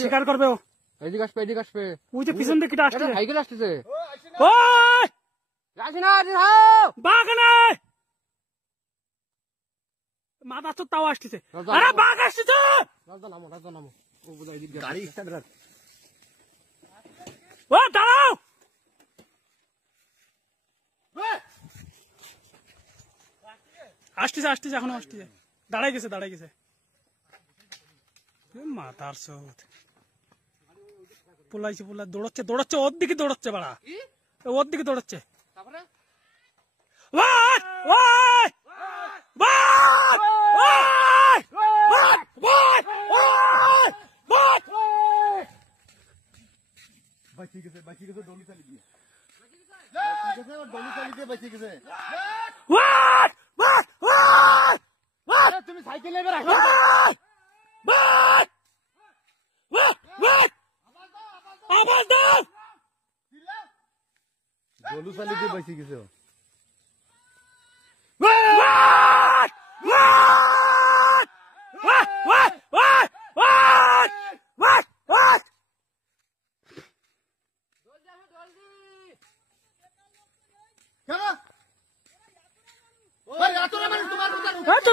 শিকার করবে ও। এদিকে আসবে, এদিকে আসবে। ওই যে পিছন দিকে আসছে, সাইকেল আসতেছে। ওই যাস না, বাঘ না, মাথা তো তাও আসতেছে। আরে বাঘ আসতেছে, রাজা নামো, রাজা নামো। ও বোধহয় এদিকে গাড়ি স্টার্ট রাখ। ও দাঁড়াও, আসতেছে আসতেছে, এখনো আসতেছে। দাঁড়াই গেছে, দাঁড়াই গেছে। মাথার চোদ পোলাইছে, পোলা দৌড়চ্ছে, দৌড়চ্ছে, ওর দিকে দৌড়চ্ছে, বাড়া ওর দিকে দৌড়চ্ছে। তারপরে ওই ওই বাঘ, ওই বাঘ, ওই ওই বাঘ। বাঁচি গেছে ডলি চালি দিয়ে। ডলি চালি দিয়ে বাঁচি গেছে। ওই বাঘ, ওই বাঘ, তুমি সাইকেল নেবে রাখো। বাঘ, বাঘ, বাঘ, আওয়াজ দাও। ডলু চালি দিয়ে বাঁচি গেছে।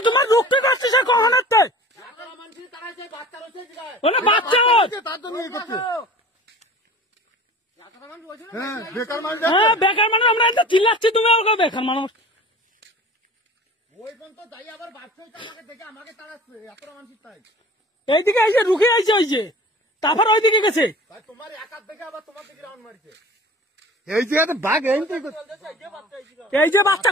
তোমার রুখতে যাচ্ছে কখন বাচ্চা বেকার মানুষ বেকার মানুষ, আমরা এত চিল্লাচ্ছি, তুমি আমাকে বেকার মানুষ। এইদিকে আইছে, রুখে আইছে, হয়েছে তারপর ওইদিকে গেছে। এই যে বাঘ এই যে বাচ্চা